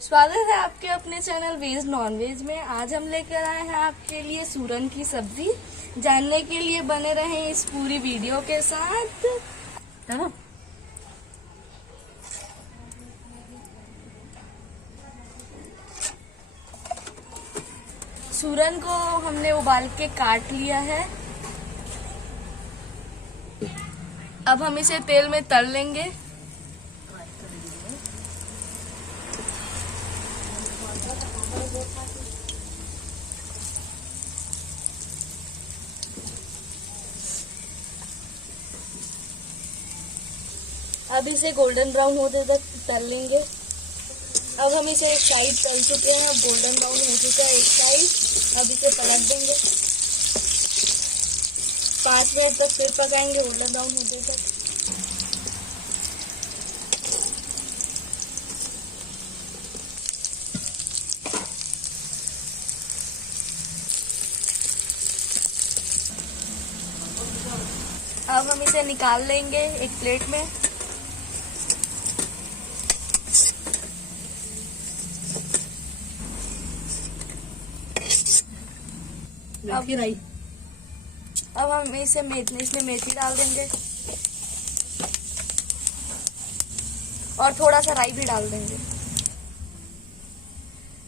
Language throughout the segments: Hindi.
स्वागत है आपके अपने चैनल वेज नॉन वेज में। आज हम लेकर आए हैं आपके लिए सूरन की सब्जी। जानने के लिए बने रहें इस पूरी वीडियो के साथ, है ना। सूरन को हमने उबाल के काट लिया है। अब हम इसे तेल में तल लेंगे। अब इसे गोल्डन ब्राउन होने तक तल लेंगे। अब हम इसे एक साइड तल चुके हैं, अब गोल्डन ब्राउन हो चुका है एक साइड। अब इसे पलट देंगे। 5 मिनट तक फिर पकाएंगे गोल्डन ब्राउन होने तक। अब हम इसे निकाल लेंगे एक प्लेट में। अब हम इसमें मेथी डाल देंगे और थोड़ा सा राई भी डाल देंगे।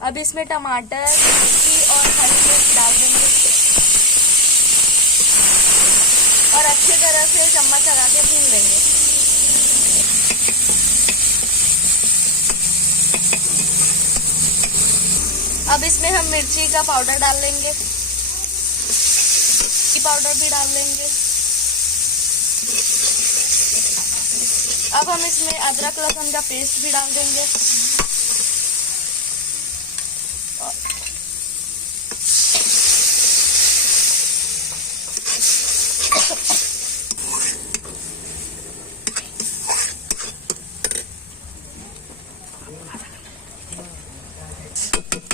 अब इसमें टमाटर, मिर्ची और हरी मिर्च डाल देंगे और अच्छी तरह से चम्मच लगा के भून लेंगे। अब इसमें हम मिर्ची का पाउडर डाल लेंगे, पाउडर भी डाल लेंगे। अब हम इसमें अदरक लहसुन का पेस्ट भी डाल देंगे।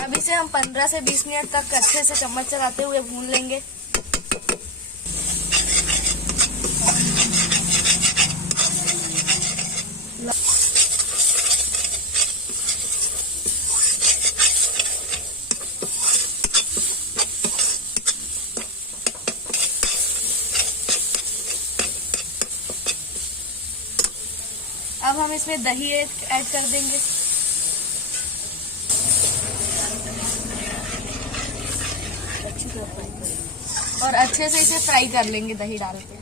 अब इसे हम 15 से 20 मिनट तक अच्छे से चम्मच चलाते हुए भून लेंगे। अब हम इसमें दही ऐड कर देंगे। और अच्छे से इसे फ्राई कर लेंगे दही डाल के।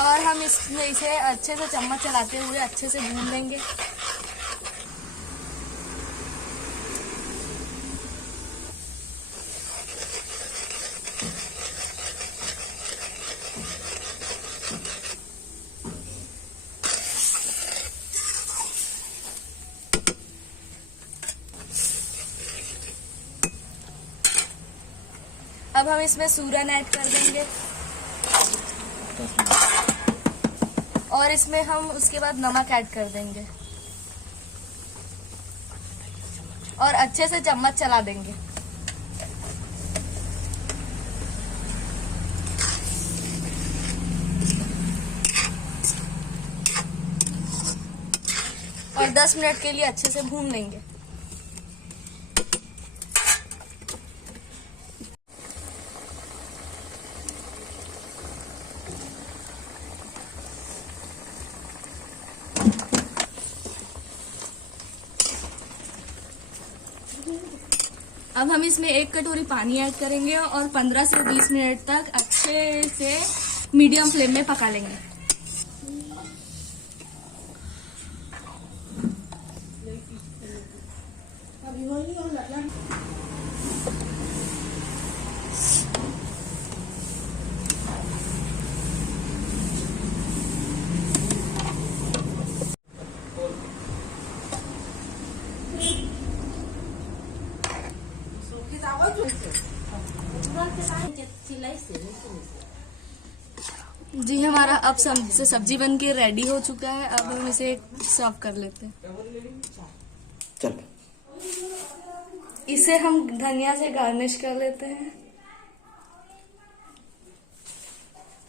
और हम इसमें इसे अच्छे से चम्मच चलाते हुए अच्छे से भून लेंगे। अब हम इसमें सूरन ऐड कर देंगे और इसमें हम उसके बाद नमक ऐड कर देंगे और अच्छे से चम्मच चला देंगे। और 10 मिनट के लिए अच्छे से भून लेंगे। अब हम इसमें 1 कटोरी पानी ऐड करेंगे और 15 से 20 मिनट तक अच्छे से मीडियम फ्लेम में पका लेंगे। जी हमारा अब सब्जी बन के रेडी हो चुका है। अब हम इसे सर्व कर लेते हैं। चल इसे हम धनिया से गार्निश कर लेते हैं।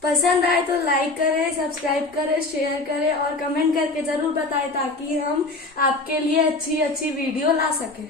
पसंद आए तो लाइक करें, सब्सक्राइब करें, शेयर करें और कमेंट करके जरूर बताएं ताकि हम आपके लिए अच्छी अच्छी वीडियो ला सकें।